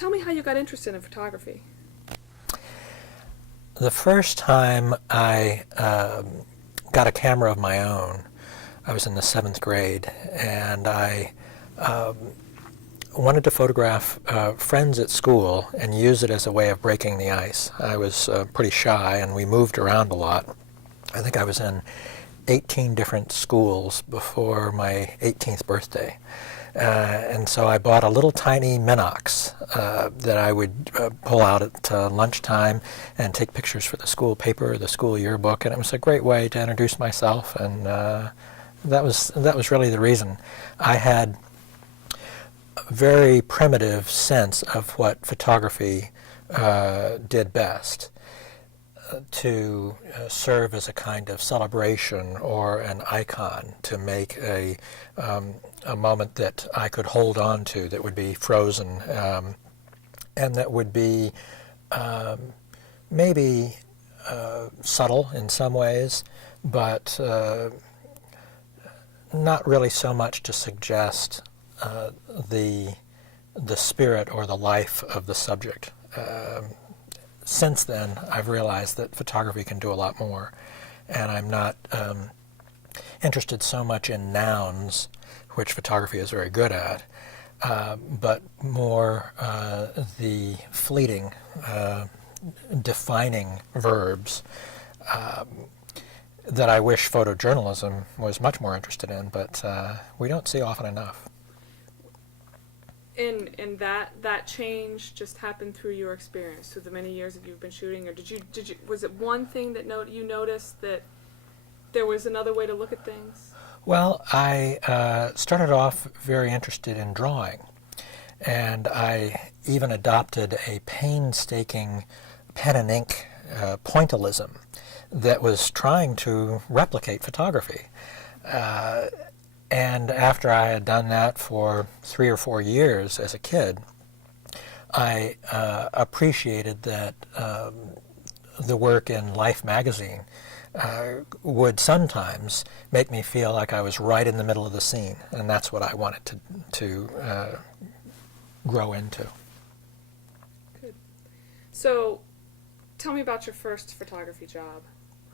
tell me how you got interested in photography. The first time I got a camera of my own, I was in the 7th grade, and I wanted to photograph friends at school and use it as a way of breaking the ice. I was pretty shy, and we moved around a lot. I think I was in 18 different schools before my 18th birthday. And so I bought a little tiny Minox that I would pull out at lunchtime and take pictures for the school paper, the school yearbook, and it was a great way to introduce myself, and that was really the reason. I had a very primitive sense of what photography did best, to serve as a kind of celebration or an icon, to make a moment that I could hold on to, that would be frozen, and that would be maybe subtle in some ways, but not really so much to suggest the spirit or the life of the subject. Since then, I've realized that photography can do a lot more, and I'm not interested so much in nouns, which photography is very good at, but more the fleeting, defining verbs that I wish photojournalism was much more interested in, but we don't see often enough. And that change just happened through your experience, through the many years that you've been shooting, or did you was it one thing that you noticed that there was another way to look at things? Well, I started off very interested in drawing, and I even adopted a painstaking pen and ink pointillism that was trying to replicate photography. And after I had done that for 3 or 4 years as a kid, I appreciated that the work in Life magazine would sometimes make me feel like I was right in the middle of the scene, and that's what I wanted to grow into. Good. So, tell me about your first photography job.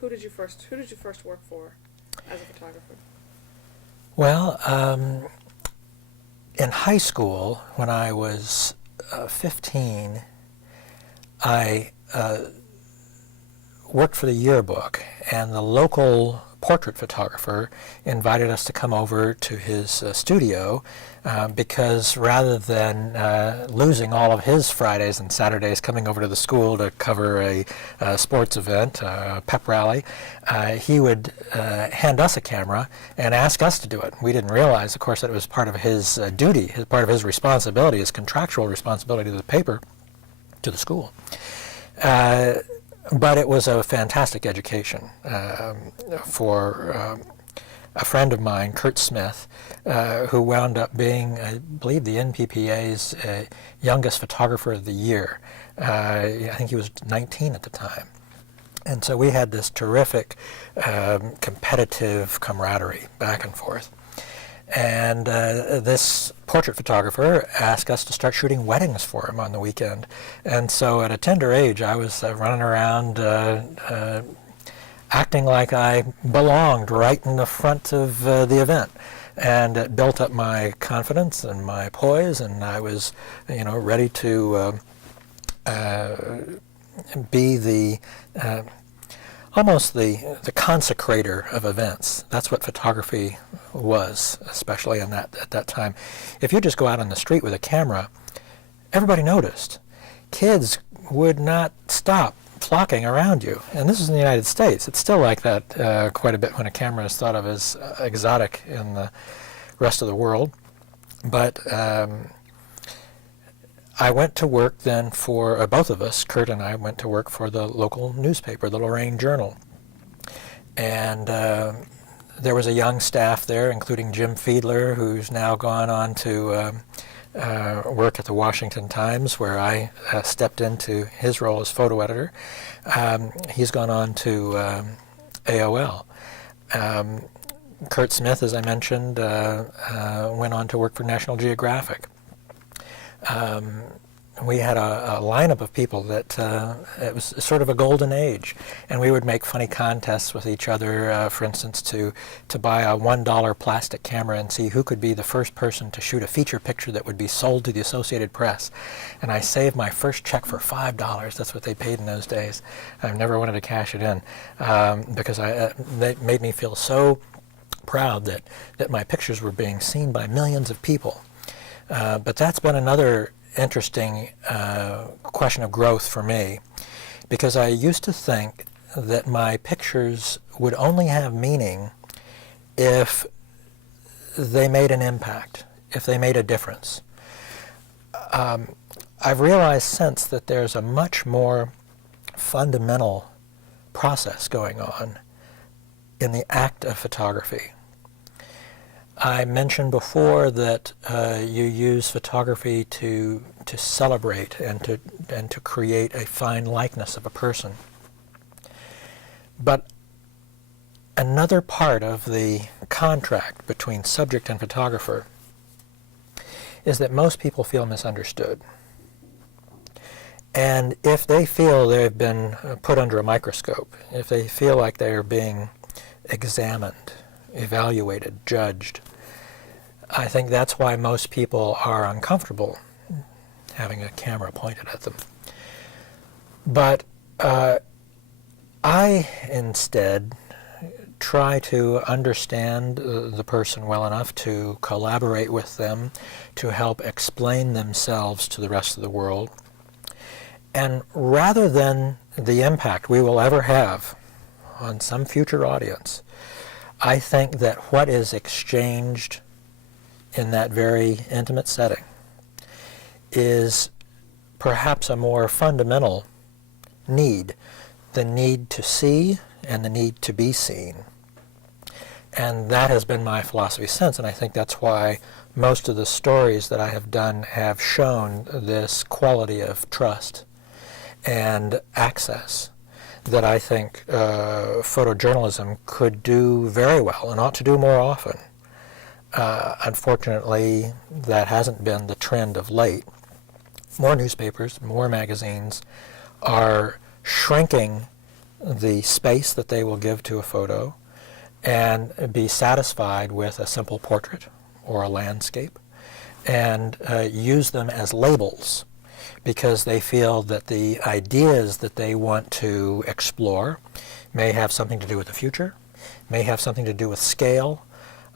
Who did you first work for as a photographer? Well, in high school, when I was 15, I worked for the yearbook, and the local portrait photographer invited us to come over to his studio because rather than losing all of his Fridays and Saturdays coming over to the school to cover a sports event, a pep rally, he would hand us a camera and ask us to do it. We didn't realize, of course, that it was part of his duty, part of his responsibility, his contractual responsibility to the paper, to the school. But it was a fantastic education for a friend of mine, Kurt Smith, who wound up being, I believe, the NPPA's youngest photographer of the year. I think he was 19 at the time. And so we had this terrific competitive camaraderie back and forth. And this portrait photographer asked us to start shooting weddings for him on the weekend. And so at a tender age, I was running around acting like I belonged right in the front of the event. And it built up my confidence and my poise, and I was, ready to be the almost the consecrator of events. That's what photography was, especially at that time. If you just go out on the street with a camera, everybody noticed. Kids would not stop flocking around you. And this is in the United States. It's still like that quite a bit when a camera is thought of as exotic in the rest of the world. But I went to work then for, both of us, Kurt and I, went to work for the local newspaper, the Lorraine Journal. And there was a young staff there, including Jim Fiedler, who's now gone on to work at the Washington Times, where I stepped into his role as photo editor. He's gone on to AOL. Kurt Smith, as I mentioned, went on to work for National Geographic. we had a lineup of people that it was sort of a golden age, and we would make funny contests with each other. For instance, to buy a $1 plastic camera and see who could be the first person to shoot a feature picture that would be sold to the Associated Press. And I saved my first check for $5. That's what they paid in those days. I never wanted to cash it in because they made me feel so proud that my pictures were being seen by millions of people. But that's been another interesting question of growth for me, because I used to think that my pictures would only have meaning if they made an impact, if they made a difference. I've realized since that there's a much more fundamental process going on in the act of photography. I mentioned before that you use photography to celebrate and to create a fine likeness of a person. But another part of the contract between subject and photographer is that most people feel misunderstood. And if they feel they've been put under a microscope, if they feel like they are being examined, evaluated, judged, I think that's why most people are uncomfortable having a camera pointed at them. But I instead try to understand the person well enough to collaborate with them, to help explain themselves to the rest of the world. And rather than the impact we will ever have on some future audience, I think that what is exchanged in that very intimate setting is perhaps a more fundamental need, the need to see and the need to be seen. And that has been my philosophy since, and I think that's why most of the stories that I have done have shown this quality of trust and access that I think photojournalism could do very well and ought to do more often. Unfortunately, that hasn't been the trend of late. More newspapers, more magazines are shrinking the space that they will give to a photo and be satisfied with a simple portrait or a landscape and use them as labels because they feel that the ideas that they want to explore may have something to do with the future, may have something to do with scale,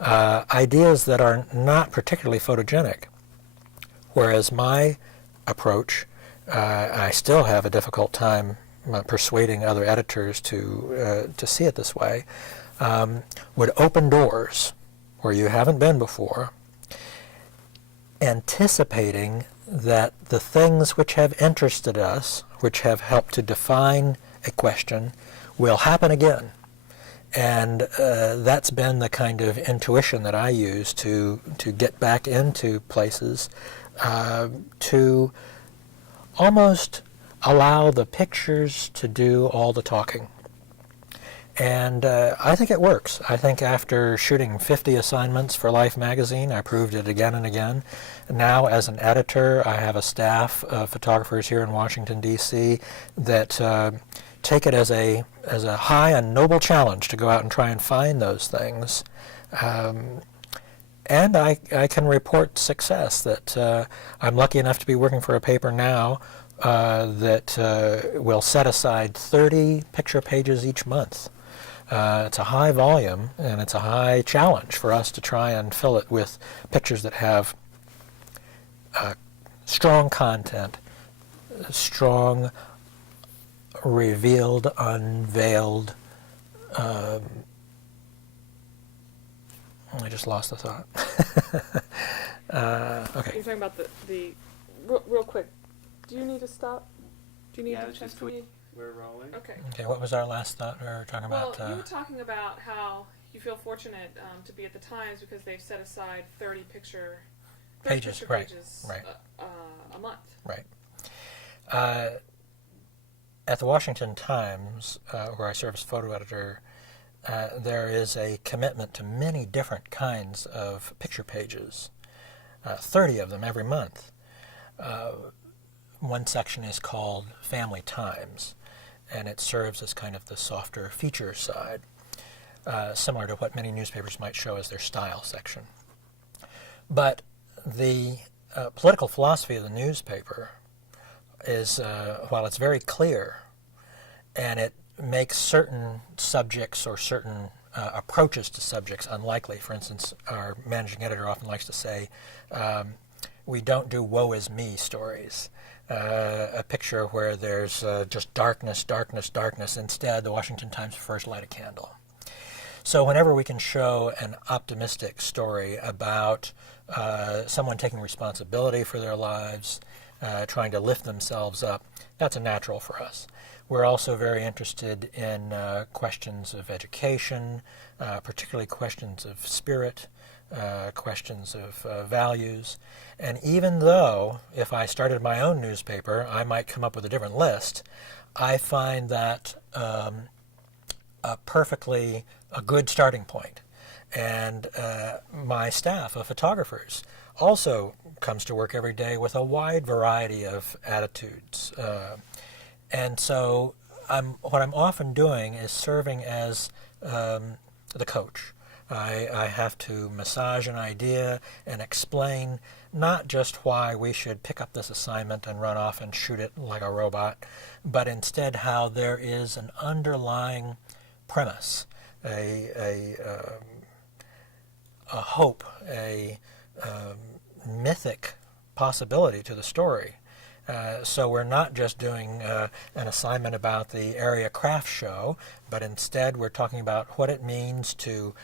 ideas that are not particularly photogenic. Whereas my approach, I still have a difficult time persuading other editors to see it this way, would open doors where you haven't been before, anticipating that the things which have interested us, which have helped to define a question, will happen again. And that's been the kind of intuition that I use to get back into places, to almost allow the pictures to do all the talking. And I think it works. I think after shooting 50 assignments for Life magazine, I proved it again and again. Now, as an editor, I have a staff of photographers here in Washington, D.C. that take it as a high and noble challenge to go out and try and find those things. And I can report success, that I'm lucky enough to be working for a paper now that will set aside 30 picture pages each month. It's a high volume, and it's a high challenge for us to try and fill it with pictures that have strong content, strong revealed, unveiled. I just lost the thought. Okay. You're talking about the real quick. Do you need to stop? Do you need to check me? We're rolling. Okay. Okay, what was our last thought? We were talking Well, about... you were talking about how you feel fortunate to be at the Times because they've set aside 30 picture pages, right, right. A month. Right. At the Washington Times, where I serve as photo editor, there is a commitment to many different kinds of picture pages, 30 of them every month. one section is called Family Times, and it serves as kind of the softer feature side, similar to what many newspapers might show as their style section. But the political philosophy of the newspaper is, while it's very clear, and it makes certain subjects or certain approaches to subjects unlikely. For instance, our managing editor often likes to say, we don't do woe is me stories, a picture where there's just darkness, darkness, darkness. Instead, the Washington Times prefers light a candle. So whenever we can show an optimistic story about someone taking responsibility for their lives, trying to lift themselves up, that's a natural for us. We're also very interested in questions of education, particularly questions of spirit, questions of values. And even though if I started my own newspaper, I might come up with a different list, I find that perfectly a good starting point. And my staff of photographers also comes to work every day with a wide variety of attitudes. And so what I'm often doing is serving as the coach. I have to massage an idea and explain not just why we should pick up this assignment and run off and shoot it like a robot, but instead how there is an underlying premise, a hope, a mythic possibility to the story. So we're not just doing an assignment about the area craft show, but instead we're talking about what it means to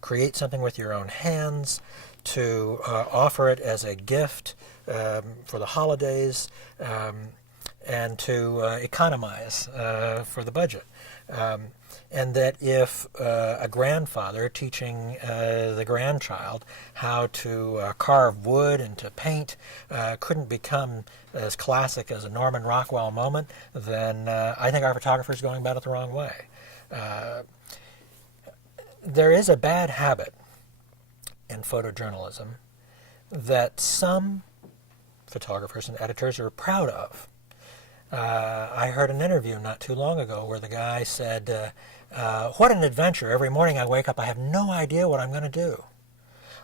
create something with your own hands, to offer it as a gift for the holidays, and to economize for the budget. And that if a grandfather teaching the grandchild how to carve wood and to paint couldn't become as classic as a Norman Rockwell moment, then I think our photographer's going about it the wrong way. There is a bad habit in photojournalism that some photographers and editors are proud of. I heard an interview not too long ago where the guy said, what an adventure. Every morning I wake up, I have no idea what I'm going to do.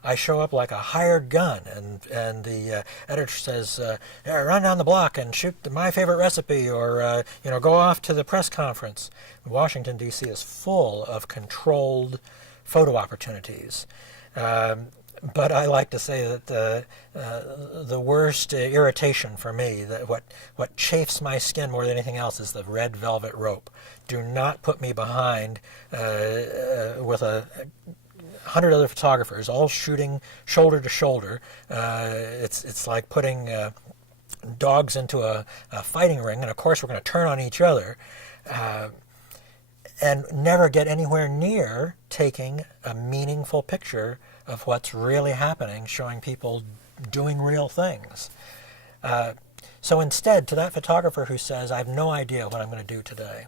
I show up like a hired gun, and the editor says, run down the block and shoot my favorite recipe, or go off to the press conference. Washington, D.C. is full of controlled photo opportunities. But I like to say that the worst irritation for me, that what chafes my skin more than anything else, is the red velvet rope. Do not put me behind with 100 other photographers, all shooting shoulder to shoulder. It's like putting dogs into a fighting ring, and of course we're going to turn on each other. And never get anywhere near taking a meaningful picture of what's really happening, showing people doing real things. So instead, to that photographer who says, I have no idea what I'm going to do today,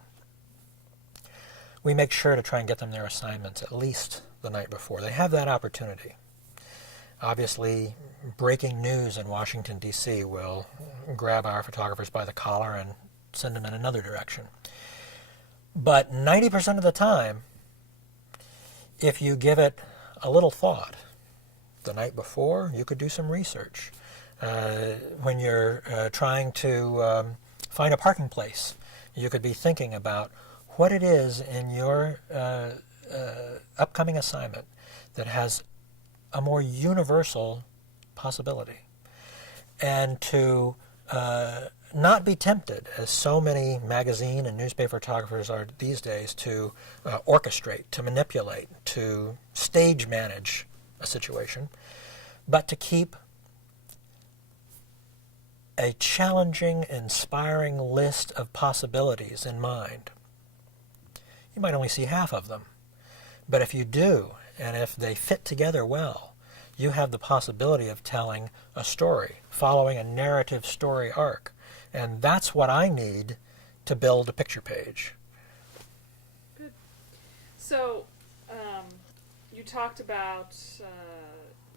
we make sure to try and get them their assignments at least the night before. They have that opportunity. Obviously, breaking news in Washington, D.C. will grab our photographers by the collar and send them in another direction. But 90% of the time, if you give it a little thought, the night before, you could do some research. When you're trying to find a parking place, you could be thinking about what it is in your upcoming assignment that has a more universal possibility. And to not be tempted, as so many magazine and newspaper photographers are these days, to orchestrate, to manipulate, to stage manage a situation, but to keep a challenging, inspiring list of possibilities in mind. You might only see half of them, but if you do, and if they fit together well, you have the possibility of telling a story, following a narrative story arc. And that's what I need to build a picture page. Good. So, you talked about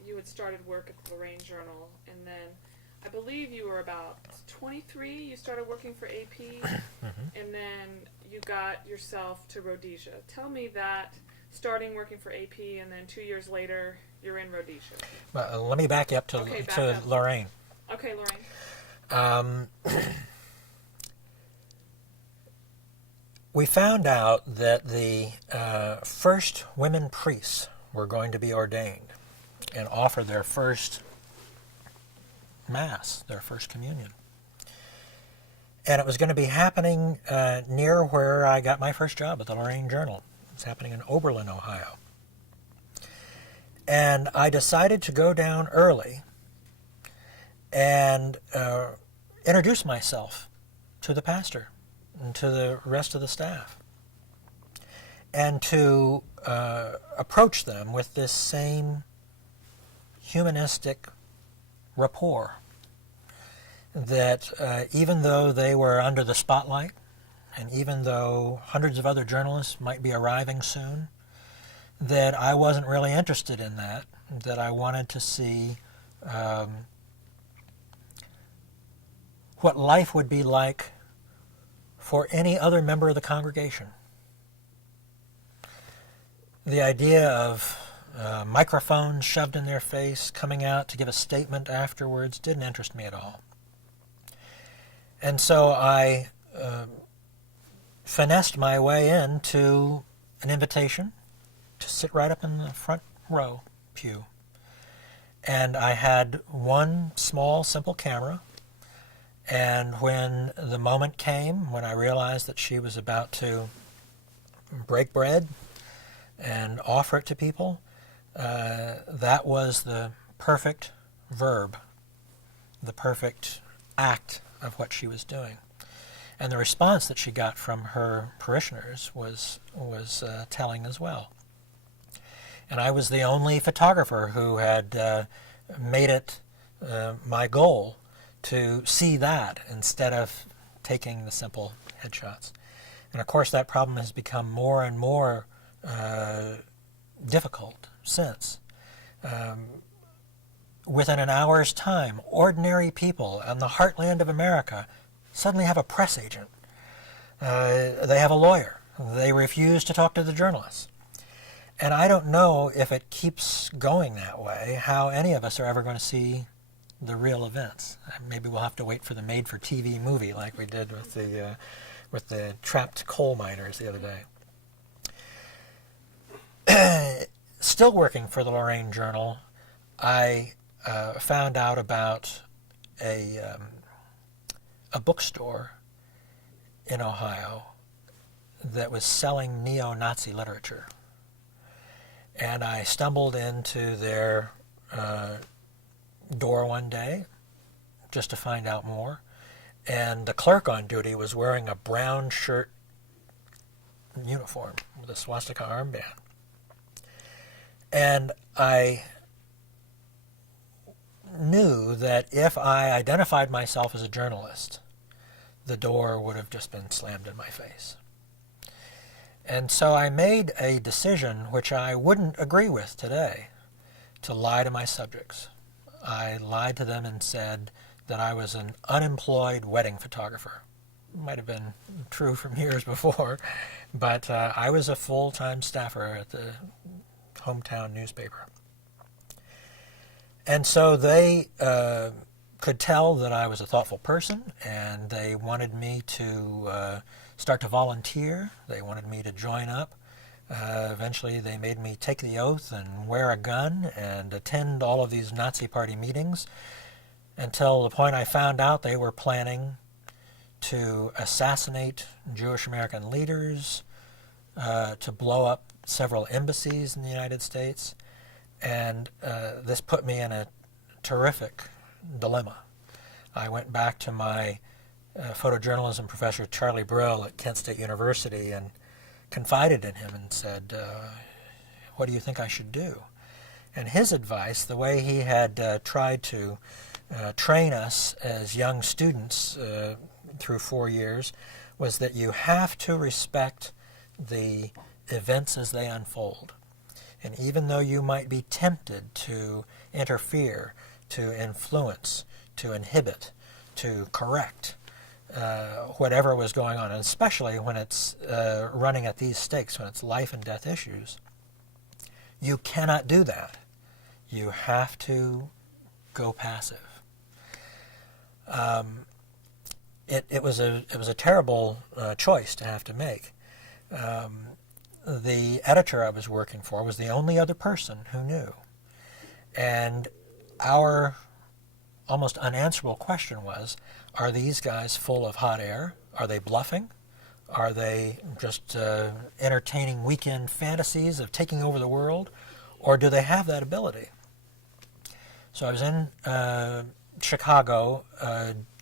you had started work at the Lorraine Journal, and then I believe you were about 23. You started working for AP, and then you got yourself to Rhodesia. Tell me that, starting working for AP, and then 2 years later, you're in Rhodesia. Let me back you up to, Okay, back to up. Lorraine. Okay, Lorraine. We found out that the first women priests were going to be ordained and offer their first Mass, their first communion. And it was going to be happening near where I got my first job at the Lorraine Journal. It's happening in Oberlin, Ohio. And I decided to go down early and introduce myself to the pastor and to the rest of the staff, and to approach them with this same humanistic rapport that even though they were under the spotlight, and even though hundreds of other journalists might be arriving soon, that I wasn't really interested in that, that I wanted to see what life would be like for any other member of the congregation. The idea of microphones shoved in their face, coming out to give a statement afterwards, didn't interest me at all. And so I finessed my way into an invitation to sit right up in the front row pew. And I had one small, simple camera. And when the moment came, when I realized that she was about to break bread and offer it to people, that was the perfect verb, the perfect act of what she was doing. And the response that she got from her parishioners was telling as well. And I was the only photographer who had made it my goal to see that instead of taking the simple headshots. And of course that problem has become more and more difficult since. Within an hour's time, ordinary people in the heartland of America suddenly have a press agent. They have a lawyer. They refuse to talk to the journalists. And I don't know if it keeps going that way, how any of us are ever going to see the real events. Maybe we'll have to wait for the made-for-TV movie like we did with the trapped coal miners the other day. Still working for the Lorraine Journal, I found out about a bookstore in Ohio that was selling neo-Nazi literature. And I stumbled into their door one day just to find out more. And the clerk on duty was wearing a brown shirt uniform with a swastika armband. And I knew that if I identified myself as a journalist, the door would have just been slammed in my face. And so I made a decision which I wouldn't agree with today, to lie to my subjects. I lied to them and said that I was an unemployed wedding photographer. Might have been true from years before, but I was a full-time staffer at the hometown newspaper. And so they could tell that I was a thoughtful person, and they wanted me to start to volunteer. They wanted me to join up. Eventually they made me take the oath and wear a gun and attend all of these Nazi Party meetings, until the point I found out they were planning to assassinate Jewish American leaders, to blow up several embassies in the United States. And this put me in a terrific dilemma. I went back to my photojournalism professor, Charlie Brill, at Kent State University, and confided in him and said, what do you think I should do? And his advice, the way he had tried to train us as young students through 4 years, was that you have to respect the events as they unfold. And even though you might be tempted to interfere, to influence, to inhibit, to correct whatever was going on, and especially when it's running at these stakes, when it's life and death issues. You cannot do that. You have to go passive. It was a terrible choice to have to make. The editor I was working for was the only other person who knew. And our almost unanswerable question was, are these guys full of hot air? Are they bluffing? Are they just entertaining weekend fantasies of taking over the world? Or do they have that ability? So I was in Chicago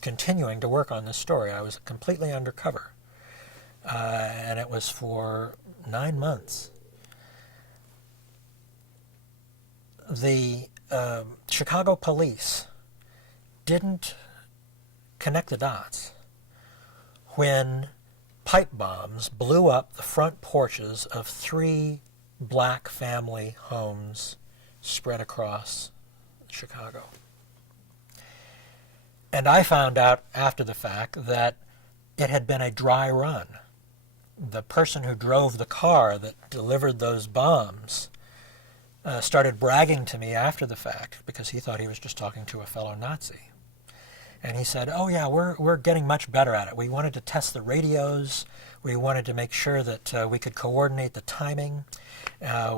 continuing to work on this story. I was completely undercover. And it was for 9 months. The Chicago police didn't connect the dots when pipe bombs blew up the front porches of 3 black family homes spread across Chicago. And I found out after the fact that it had been a dry run. The person who drove the car that delivered those bombs started bragging to me after the fact because he thought he was just talking to a fellow Nazi. And he said, oh yeah, we're getting much better at it. We wanted to test the radios. We wanted to make sure that we could coordinate the timing.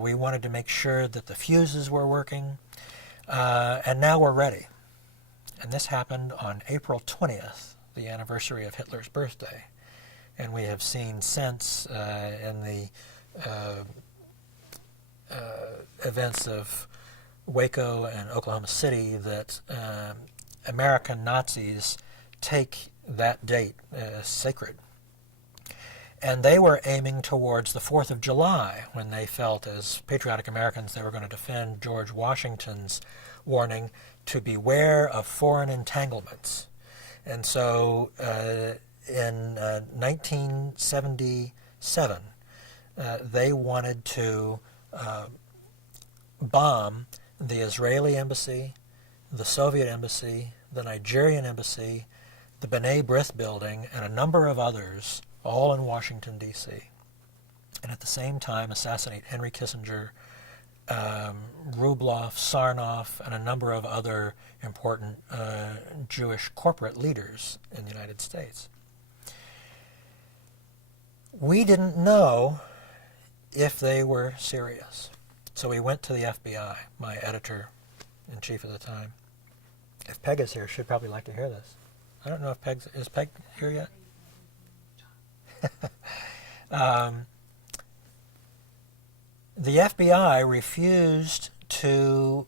We wanted to make sure that the fuses were working. And now we're ready. And this happened on April 20th, the anniversary of Hitler's birthday. And we have seen since in the events of Waco and Oklahoma City that American Nazis take that date as sacred. And they were aiming towards the 4th of July when they felt, as patriotic Americans, they were going to defend George Washington's warning to beware of foreign entanglements. And so in 1977, they wanted to bomb the Israeli embassy, the Soviet embassy, the Nigerian embassy, the B'nai B'rith building, and a number of others, all in Washington, D.C. And at the same time assassinate Henry Kissinger, Rubloff, Sarnoff, and a number of other important Jewish corporate leaders in the United States. We didn't know if they were serious. So we went to the FBI, my editor-in-chief at the time. If Peg is here, she'd probably like to hear this. I don't know if is Peg here yet? The FBI refused to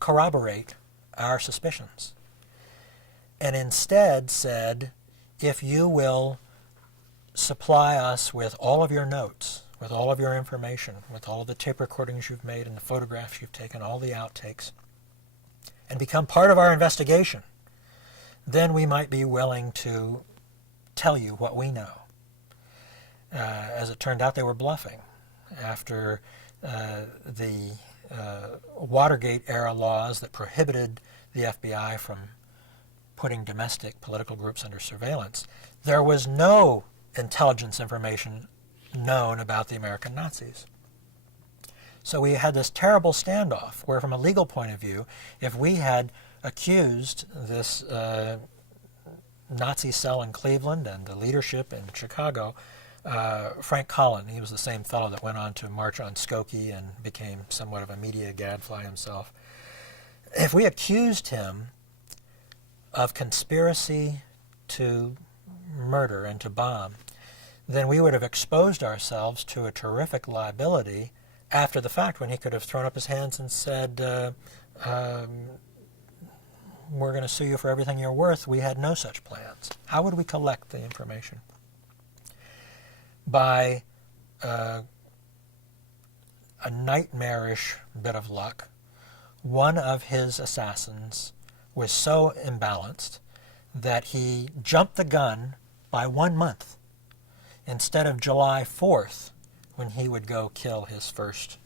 corroborate our suspicions and instead said, if you will supply us with all of your notes, with all of your information, with all of the tape recordings you've made and the photographs you've taken, all the outtakes, and become part of our investigation, then we might be willing to tell you what we know. As it turned out, they were bluffing. After the Watergate-era laws that prohibited the FBI from putting domestic political groups under surveillance, there was no intelligence information known about the American Nazis. So we had this terrible standoff where, from a legal point of view, if we had accused this Nazi cell in Cleveland and the leadership in Chicago, Frank Collin, he was the same fellow that went on to march on Skokie and became somewhat of a media gadfly himself. If we accused him of conspiracy to murder and to bomb, then we would have exposed ourselves to a terrific liability after the fact, when he could have thrown up his hands and said, we're going to sue you for everything you're worth. We had no such plans. How would we collect the information? By a nightmarish bit of luck, one of his assassins was so imbalanced that he jumped the gun by 1 month. Instead of July 4th, when he would go kill his first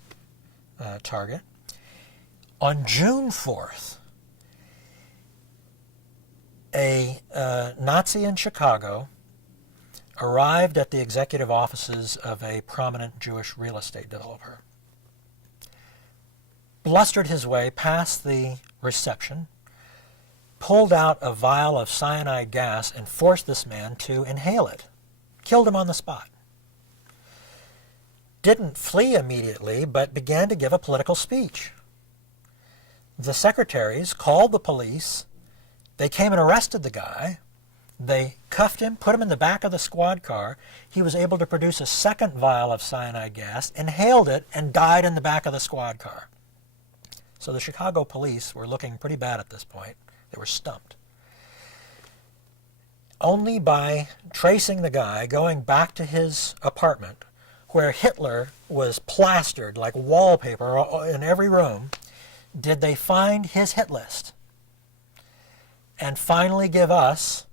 target, on June 4th, A Nazi in Chicago arrived at the executive offices of a prominent Jewish real estate developer, blustered his way past the reception, pulled out a vial of cyanide gas and forced this man to inhale it, killed him on the spot. Didn't flee immediately, but began to give a political speech. The secretaries called the police. They came and arrested the guy. They cuffed him, put him in the back of the squad car. He was able to produce a second vial of cyanide gas, inhaled it, and died in the back of the squad car. So the Chicago police were looking pretty bad at this point. They were stumped. Only by tracing the guy, going back to his apartment, where Hitler was plastered like wallpaper in every room, did they find his hit list and finally give us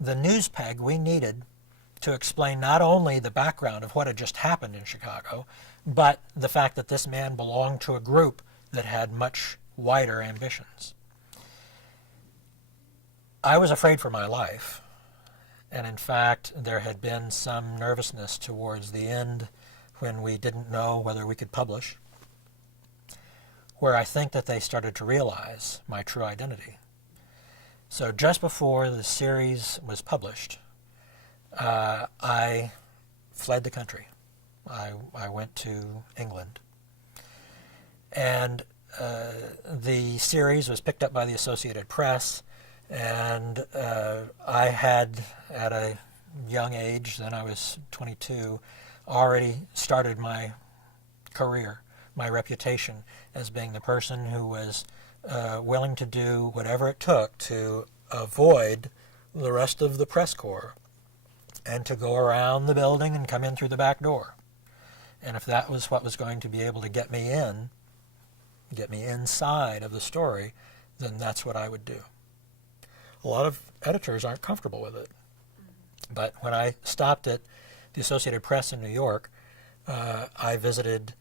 the news peg we needed to explain not only the background of what had just happened in Chicago, but the fact that this man belonged to a group that had much wider ambitions. I was afraid for my life, and in fact there had been some nervousness towards the end when we didn't know whether we could publish, where I think that they started to realize my true identity. So just before the series was published, I fled the country. I went to England. And the series was picked up by the Associated Press, and I had, at a young age, then I was 22, already started my career, my reputation as being the person who was willing to do whatever it took to avoid the rest of the press corps and to go around the building and come in through the back door. And if that was what was going to be able to get me in, get me inside of the story, then that's what I would do. A lot of editors aren't comfortable with it. But when I stopped at the Associated Press in New York, I visited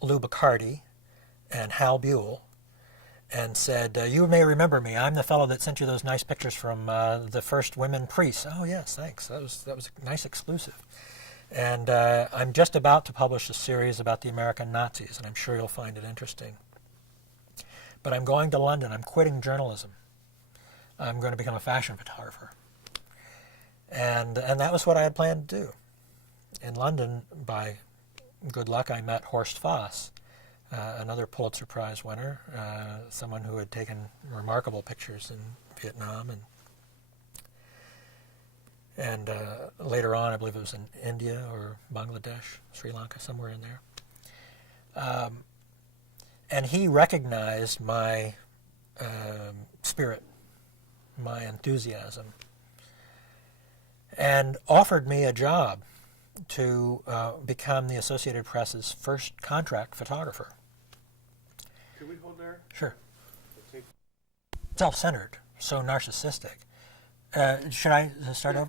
Lou Bacardi and Hal Buell and said, you may remember me. I'm the fellow that sent you those nice pictures from the first women priests. Oh, yes, thanks. That was a nice exclusive. And I'm just about to publish a series about the American Nazis, and I'm sure you'll find it interesting. But I'm going to London. I'm quitting journalism. I'm going to become a fashion photographer. And that was what I had planned to do. In London, by good luck, I met Horst Foss, another Pulitzer Prize winner, someone who had taken remarkable pictures in Vietnam and later on, I believe it was in India or Bangladesh, Sri Lanka, somewhere in there. And he recognized my spirit, my enthusiasm, and offered me a job to become the Associated Press's first contract photographer. Could we hold there? Sure. Self-centered, so narcissistic. Should I start over?